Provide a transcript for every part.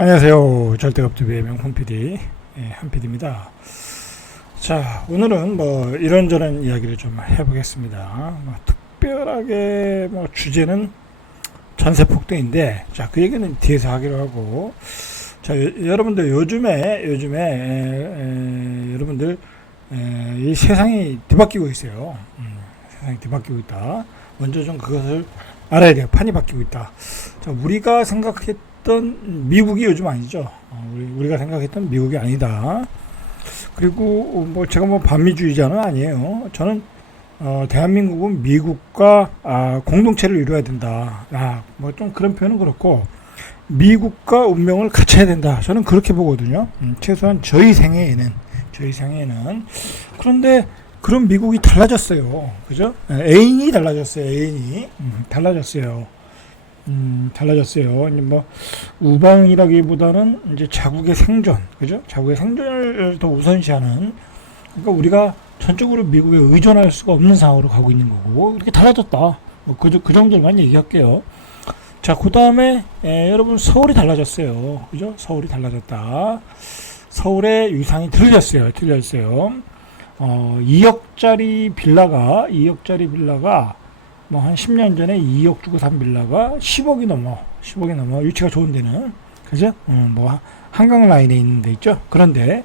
안녕하세요. 절대갑투비의 명품 PD, 한 PD입니다. 자, 오늘은 이런저런 이야기를 좀 해보겠습니다. 특별하게 주제는 전세 폭등인데, 자, 그 얘기는 뒤에서 하기로 하고, 자, 여러분들 요즘에 여러분들 이 세상이 뒤바뀌고 있어요. 세상이 뒤바뀌고 있다. 먼저 좀 그것을 알아야 돼요. 판이 바뀌고 있다. 자, 우리가 생각했던 미국이 요즘 아니죠. 우리가 생각했던 미국이 아니다. 그리고 제가 반미주의자는 아니에요. 저는 대한민국은 미국과 공동체를 이루어야 된다. 좀 그런 표현은 그렇고 미국과 운명을 같이 해야 된다. 저는 그렇게 보거든요. 최소한 저희 생애에는. 그런데 그런 미국이 달라졌어요. 그죠? 애인이 달라졌어요. 애인이 달라졌어요. 달라졌어요. 이제 우방이라기보다는 이제 자국의 생존, 그죠? 자국의 생존을 더 우선시하는. 그러니까 우리가 전적으로 미국에 의존할 수가 없는 상황으로 가고 있는 거고, 이렇게 달라졌다. 그 정도만 얘기할게요. 자, 그 다음에 여러분 서울이 달라졌어요. 그죠? 서울이 달라졌다. 서울의 위상이 틀렸어요. 2억짜리 빌라가 한 10년 전에 2억 주고 산 빌라가 10억이 넘어 위치가 좋은 데는, 그죠? 한강 라인에 있는 데 있죠. 그런데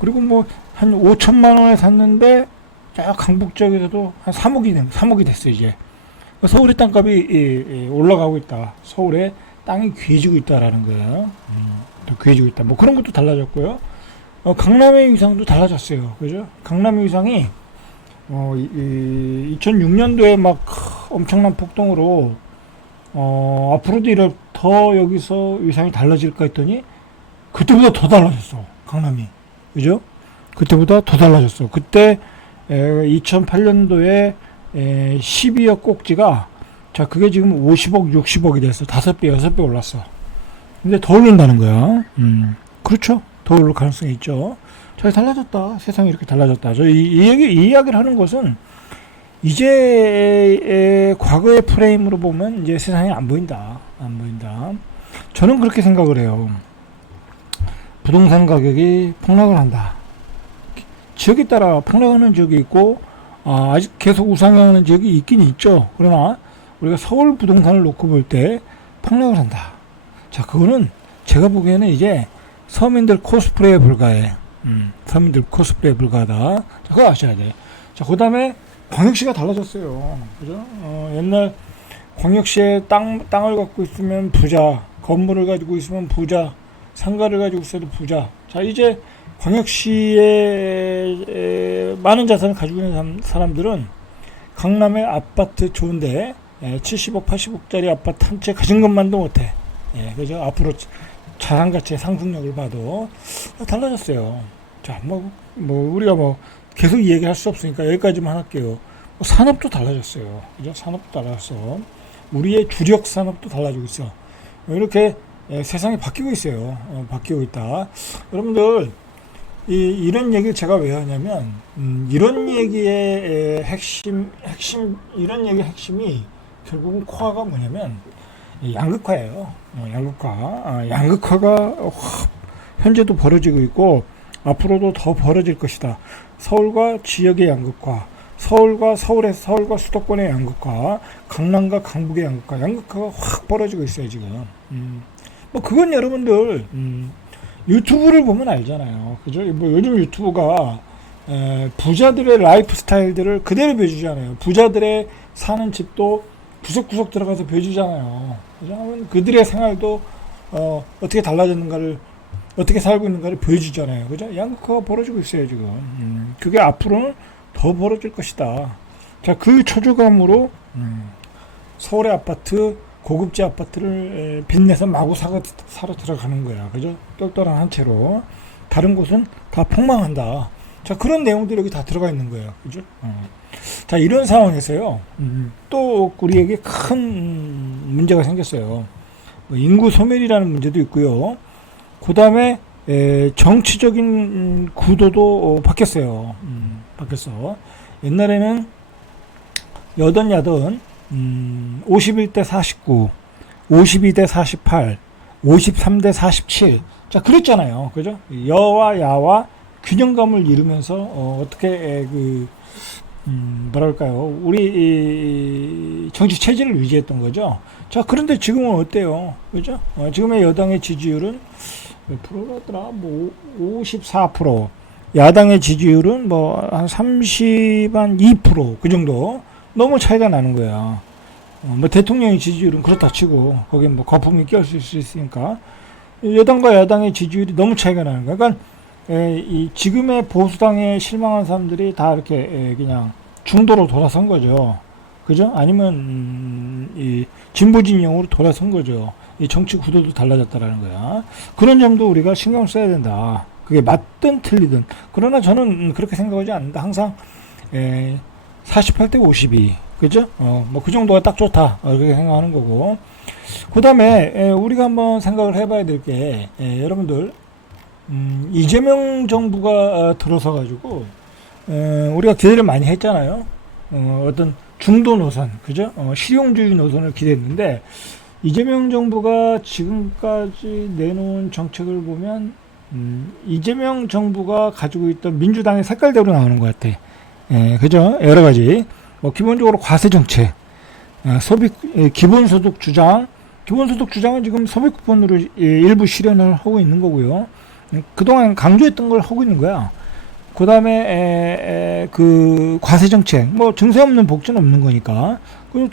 그리고 한 5천만 원에 샀는데 저 강북 쪽에서도 한 3억이 됐어. 이제 서울의 땅값이 올라가고 있다. 서울에 땅이 귀해지고 있다라는 거예요. 더 귀해지고 있다. 그런 것도 달라졌고요. 강남의 위상도 달라졌어요. 그죠? 강남의 위상이 2006년도에 엄청난 폭동으로 앞으로도 더 여기서 위상이 달라질까 했더니 그때보다 더 달라졌어. 강남이. 그죠? 그때보다 더 달라졌어. 그때 2008년도에 12억 꼭지가, 자, 그게 지금 50억, 60억이 됐어. 5배, 6배 올랐어. 근데 더 오른다는 거야. 그렇죠. 더 오를 가능성이 있죠. 잘 달라졌다. 세상이 이렇게 달라졌다. 이 이야기를 하는 것은 이제 과거의 프레임으로 보면 이제 세상이 안 보인다. 저는 그렇게 생각을 해요. 부동산 가격이 폭락을 한다. 지역에 따라 폭락하는 지역이 있고, 아직 계속 우상향하는 지역이 있긴 있죠. 그러나 우리가 서울 부동산을 놓고 볼 때 폭락을 한다. 자, 그거는 제가 보기에는 이제 서민들 코스프레에 불과해. 서민들 코스프레에 불과하다. 자, 그거 아셔야 돼. 자, 그 다음에 광역시가 달라졌어요. 그죠? 옛날 광역시에 땅을 갖고 있으면 부자, 건물을 가지고 있으면 부자, 상가를 가지고 있어도 부자. 자, 이제 광역시에 많은 자산을 가지고 있는 사람들은 강남의 아파트 좋은데 70억, 80억짜리 아파트 한 채 가진 것만도 못해. 그죠? 앞으로 자산 가치의 상승력을 봐도 달라졌어요. 자, 우리가 계속 얘기할 수 없으니까 여기까지만 할게요. 산업도 달라졌어요. 그죠? 산업도 달라졌어. 우리의 주력 산업도 달라지고 있어. 이렇게 세상이 바뀌고 있어요. 바뀌고 있다. 여러분들, 이런 얘기를 제가 왜 하냐면, 이런 얘기의 이런 얘기의 핵심이 결국은 코어가 뭐냐면, 양극화예요. 양극화가 현재도 벌어지고 있고 앞으로도 더 벌어질 것이다. 서울과 지역의 양극화, 서울과 수도권의 양극화, 강남과 강북의 양극화가 확 벌어지고 있어요 지금. 그건 여러분들 유튜브를 보면 알잖아요. 그죠? 요즘 유튜브가 부자들의 라이프 스타일들을 그대로 보여주잖아요. 부자들의 사는 집도 구석구석 들어가서 보여주잖아요. 그죠? 그들의 생활도 어떻게 달라졌는가를, 어떻게 살고 있는가를 보여주잖아요. 그죠? 양극화가 벌어지고 있어요 지금. 그게 앞으로는 더 벌어질 것이다. 자, 그 초조감으로 서울의 아파트, 고급지 아파트를 빚내서 마구 사러 들어가는 거야. 그죠? 똘똘한 한 채로. 다른 곳은 다 폭망한다. 자, 그런 내용들이 여기 다 들어가 있는 거예요. 그죠? 자, 이런 상황에서요, 또 우리에게 큰 문제가 생겼어요. 인구 소멸이라는 문제도 있고요. 그 다음에 정치적인 구도도 바뀌었어요. 바뀌었어. 옛날에는 여든 51대 49, 52대 48, 53대 47. 자, 그랬잖아요. 그죠? 여와 야와 균형감을 이루면서, 어떻게, 뭐랄까요. 우리 정치 체제를 유지했던 거죠. 자, 그런데 지금은 어때요? 그죠? 지금의 여당의 지지율은 몇 프로라더라? 뭐, 54%. 야당의 지지율은 뭐, 한 30한 2%. 그 정도. 너무 차이가 나는 거야. 뭐, 대통령의 지지율은 그렇다 치고, 거기에 뭐, 거품이 껴있을 수 있으니까. 여당과 야당의 지지율이 너무 차이가 나는 거야. 그러니까, 이 지금의 보수당에 실망한 사람들이 다 이렇게 그냥 중도로 돌아선 거죠. 그죠? 아니면 이 진보 진영으로 돌아선 거죠. 이 정치 구도도 달라졌다라는 거야. 그런 점도 우리가 신경 써야 된다. 그게 맞든 틀리든. 그러나 저는 그렇게 생각하지 않는다. 항상 48대 52. 그죠? 뭐 그 정도가 딱 좋다. 그렇게 생각하는 거고. 그 다음에 우리가 한번 생각을 해봐야 될 게 여러분들 이재명 정부가 들어서 가지고 우리가 기대를 많이 했잖아요. 어떤 중도 노선, 그죠? 실용주의 노선을 기대했는데 이재명 정부가 지금까지 내놓은 정책을 보면 이재명 정부가 가지고 있던 민주당의 색깔대로 나오는 것 같아. 그죠? 여러 가지. 뭐 기본적으로 과세 정책, 소비 기본소득 주장, 기본소득 주장은 지금 소비 쿠폰으로 일부 실현을 하고 있는 거고요. 그동안 강조했던 걸 하고 있는 거야. 그 다음에, 그, 과세 정책. 뭐, 증세 없는 복지는 없는 거니까. 그리고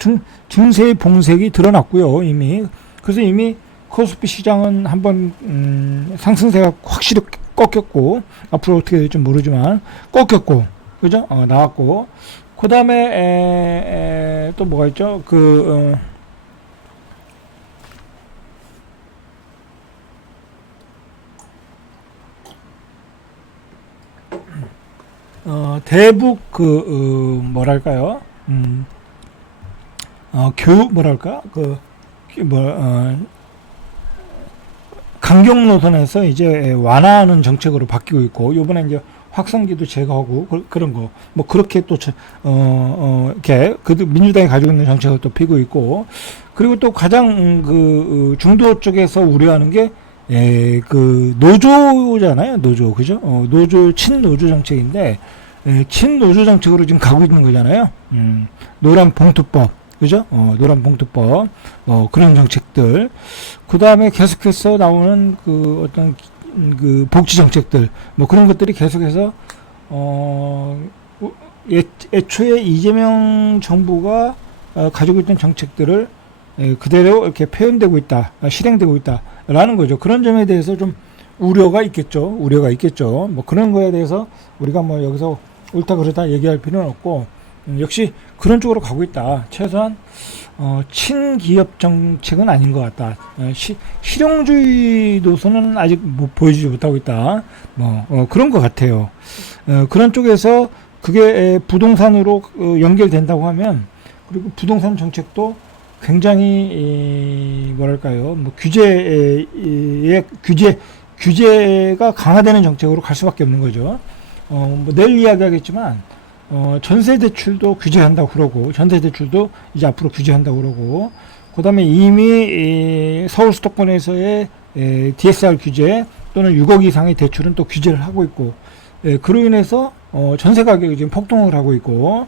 증세의 봉색이 드러났고요, 이미. 그래서 이미 코스피 시장은 한번, 상승세가 확실히 꺾였고, 앞으로 어떻게 될지 모르지만, 꺾였고, 그죠? 나왔고. 그 다음에, 또 뭐가 있죠? 대북 뭐랄까요? 교육 뭐랄까? 강경 노선에서 이제 완화하는 정책으로 바뀌고 있고, 요번에 이제 확성기도 제거하고 그런 거. 뭐 그렇게 또 이렇게 민주당이 가지고 있는 정책을 또 피고 있고, 그리고 또 가장 중도 쪽에서 우려하는 게 노조잖아요, 노조. 그죠? 노조, 친노조 정책인데, 친노조 정책으로 지금 가고 있는 거잖아요. 노란 봉투법. 그죠? 노란 봉투법. 그런 정책들. 그 다음에 계속해서 나오는 어떤, 복지 정책들. 뭐 그런 것들이 계속해서, 애초에 이재명 정부가 가지고 있던 정책들을 그대로 이렇게 표현되고 있다, 실행되고 있다라는 거죠. 그런 점에 대해서 좀 우려가 있겠죠. 뭐 그런 거에 대해서 우리가 뭐 여기서 옳다 그러다 얘기할 필요는 없고, 역시 그런 쪽으로 가고 있다. 최소한 친기업 정책은 아닌 것 같다. 실용주의 노선은 아직 보여주지 못하고 있다. 뭐 그런 것 같아요. 그런 쪽에서 그게 부동산으로 연결된다고 하면, 그리고 부동산 정책도 굉장히 뭐랄까요, 뭐 규제가 강화되는 정책으로 갈 수밖에 없는 거죠. 뭐 내일 이야기하겠지만 전세 대출도 규제한다고 그러고, 전세 대출도 이제 앞으로 규제한다고 그러고, 그다음에 이미 서울 수도권에서의 DSR 규제 또는 6억 이상의 대출은 또 규제를 하고 있고, 그로 인해서 전세 가격이 지금 폭등을 하고 있고,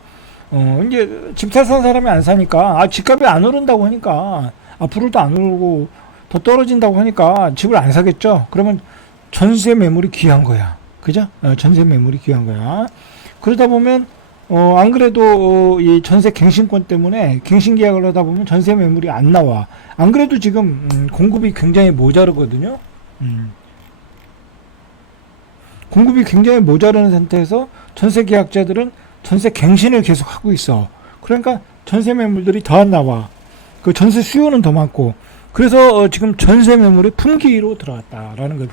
이제 집 살 산 사람이 안 사니까, 집값이 안 오른다고 하니까, 앞으로도 안 오르고 더 떨어진다고 하니까 집을 안 사겠죠. 그러면 전세 매물이 귀한 거야. 그죠? 전세 매물이 귀한 거야. 그러다 보면 안 그래도 이 전세 갱신권 때문에 갱신 계약을 하다 보면 전세 매물이 안 나와. 안 그래도 지금 공급이 굉장히 모자르거든요. 공급이 굉장히 모자라는 상태에서 전세 계약자들은 전세 갱신을 계속 하고 있어. 그러니까 전세 매물들이 더 안 나와. 그 전세 수요는 더 많고. 그래서 지금 전세 매물이 품귀로 들어왔다라는 거예요.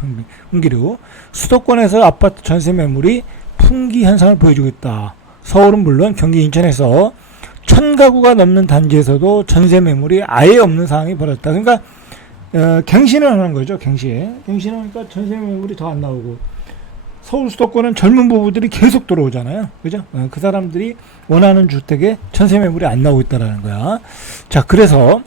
품귀로. 수도권에서 아파트 전세 매물이 품귀 현상을 보여주고 있다. 서울은 물론 경기 인천에서 1000가구가 넘는 단지에서도 전세 매물이 아예 없는 상황이 벌어졌다. 그러니까 갱신을 하는 거죠. 갱신하니까 전세 매물이 더 안 나오고, 서울 수도권은 젊은 부부들이 계속 들어오잖아요. 그죠? 그 사람들이 원하는 주택에 전세 매물이 안 나오고 있다는 거야. 자, 그래서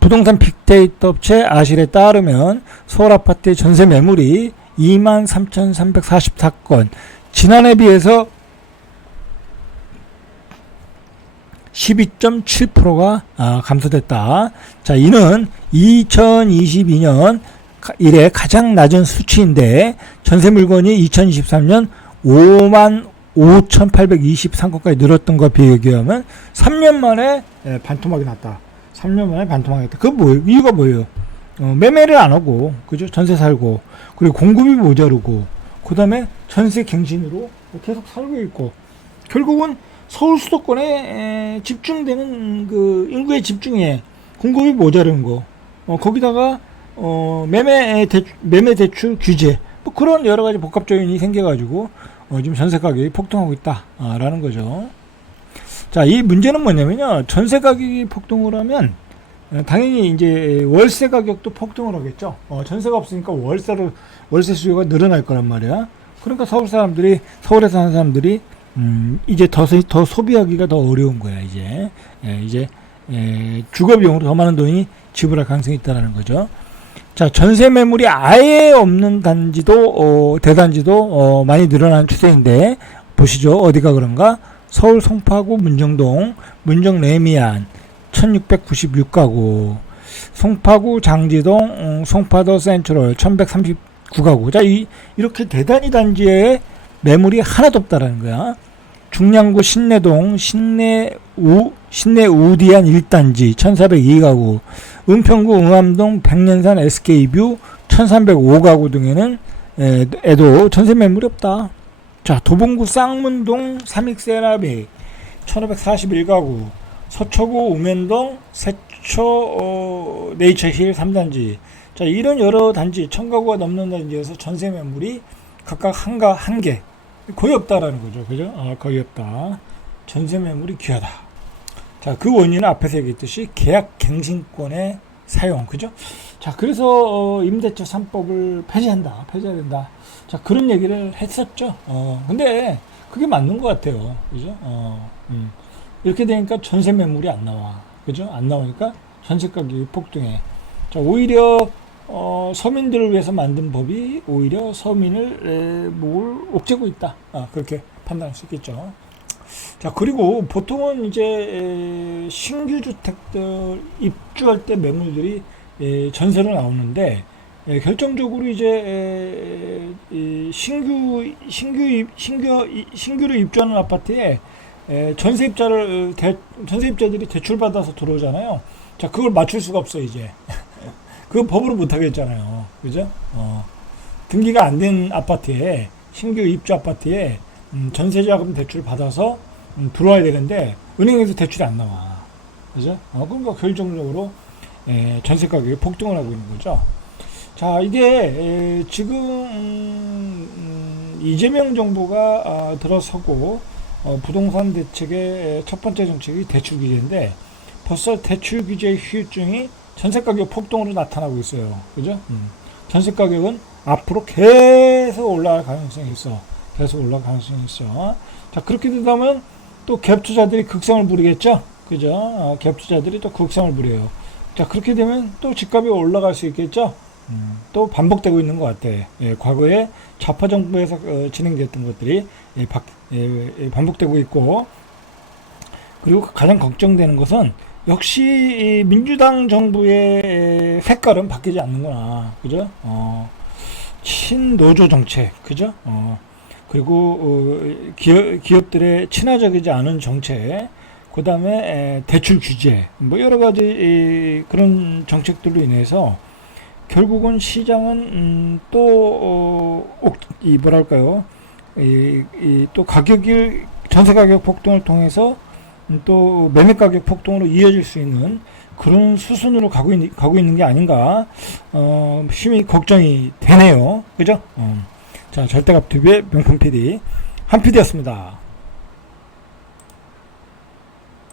부동산 빅데이터 업체 아실에 따르면 서울 아파트의 전세 매물이 23,344건, 지난해 비해서 12.7%가 감소됐다. 자, 이는 2022년 이래 가장 낮은 수치인데, 전세 물건이 2023년 55,823건까지 늘었던 것과 비교하면 3년 만에 반토막이 났다. 3년 만에 반토막이 났다. 그 뭐예요? 이유가 뭐예요? 매매를 안 하고, 그죠? 전세 살고, 그리고 공급이 모자르고, 그 다음에 전세 갱신으로 계속 살고 있고, 결국은 서울 수도권에 집중되는 그 인구의 집중에 공급이 모자른 거, 거기다가 매매 대출 규제, 뭐 그런 여러 가지 복합 요인이 생겨가지고 지금 전세 가격이 폭등하고 있다라는 거죠. 자, 이 문제는 뭐냐면요, 전세 가격이 폭등을 하면 당연히 이제 월세 가격도 폭등을 하겠죠. 전세가 없으니까 월세 수요가 늘어날 거란 말이야. 그러니까 서울에서 사는 사람들이 이제 더 소비하기가 더 어려운 거야. 이제 주거 비용으로 더 많은 돈이 지불할 가능성이 있다는 거죠. 자, 전세 매물이 아예 없는 단지도 대단지도 많이 늘어나는 추세인데, 보시죠. 어디가 그런가? 서울 송파구 문정동 문정 레미안 1696가구, 송파구 장지동 송파더 센트럴 1139가구. 자, 이렇게 대단지 단지에 매물이 하나도 없다라는 거야. 중량구 신내동 신내우디안 1단지 1402가구, 은평구 응암동 백년산 SK뷰 1305가구 등에는 에도 전세 매물이 없다. 자, 도봉구 쌍문동 삼익세라믹 1541가구, 서초구 우면동 세초 네이처힐 3단지. 자, 이런 여러 단지 1000가구가 넘는 단지에서 전세 매물이 각각 한 개, 거의 없다라는 거죠. 그죠? 거의 없다. 전세 매물이 귀하다. 자, 그 원인은 앞에서 얘기했듯이 계약 갱신권의 사용. 그죠? 자, 그래서 임대차 3법을 폐지해야 된다. 자, 그런 얘기를 했었죠. 근데 그게 맞는 것 같아요. 그죠? 이렇게 되니까 전세 매물이 안 나와. 그죠? 안 나오니까 전세 가격이 폭등해. 자, 오히려 서민들을 위해서 만든 법이 오히려 서민을 옥죄고 있다. 그렇게 판단할 수 있겠죠. 자, 그리고 보통은 이제 신규 주택들 입주할 때 매물들이 전세로 나오는데, 결정적으로 이제 신규로 입주하는 아파트에 전세입자들이 대출 받아서 들어오잖아요. 자, 그걸 맞출 수가 없어 이제. 그거 법으로 못 하겠잖아요. 그죠? 등기가 안 된 아파트에, 신규 입주 아파트에 전세자금 대출 받아서 들어와야 되는데 은행에서 대출이 안 나와. 그죠? 그러니까 결정적으로 전세 가격이 폭등을 하고 있는 거죠. 자, 이게 지금 이재명 정부가 들어서고 부동산 대책의 첫 번째 정책이 대출 규제인데, 벌써 대출 규제의 후유증이 전세 가격 폭등으로 나타나고 있어요. 그죠? 전세 가격은 앞으로 계속 올라갈 가능성이 있어. 자, 그렇게 된다면 또 갭 투자들이 극성을 부리겠죠? 그죠? 갭 투자들이 또 극성을 부려요. 자, 그렇게 되면 또 집값이 올라갈 수 있겠죠? 또 반복되고 있는 것 같아. 과거에 좌파 정부에서 진행됐던 것들이 반복되고 있고, 그리고 가장 걱정되는 것은 역시 민주당 정부의 색깔은 바뀌지 않는구나. 그죠? 친노조 정책. 그죠? 그리고 기업들의 친화적이지 않은 정책, 그 다음에 대출 규제, 뭐 여러 가지 그런 정책들로 인해서 결국은 시장은 또 뭐랄까요, 또 가격이 전세 가격 폭등을 통해서 또 매매 가격 폭등으로 이어질 수 있는 그런 수순으로 가고 있는 게 아닌가, 심히 걱정이 되네요. 그죠? 자, 절대값 TV의 명품 PD 한 PD였습니다.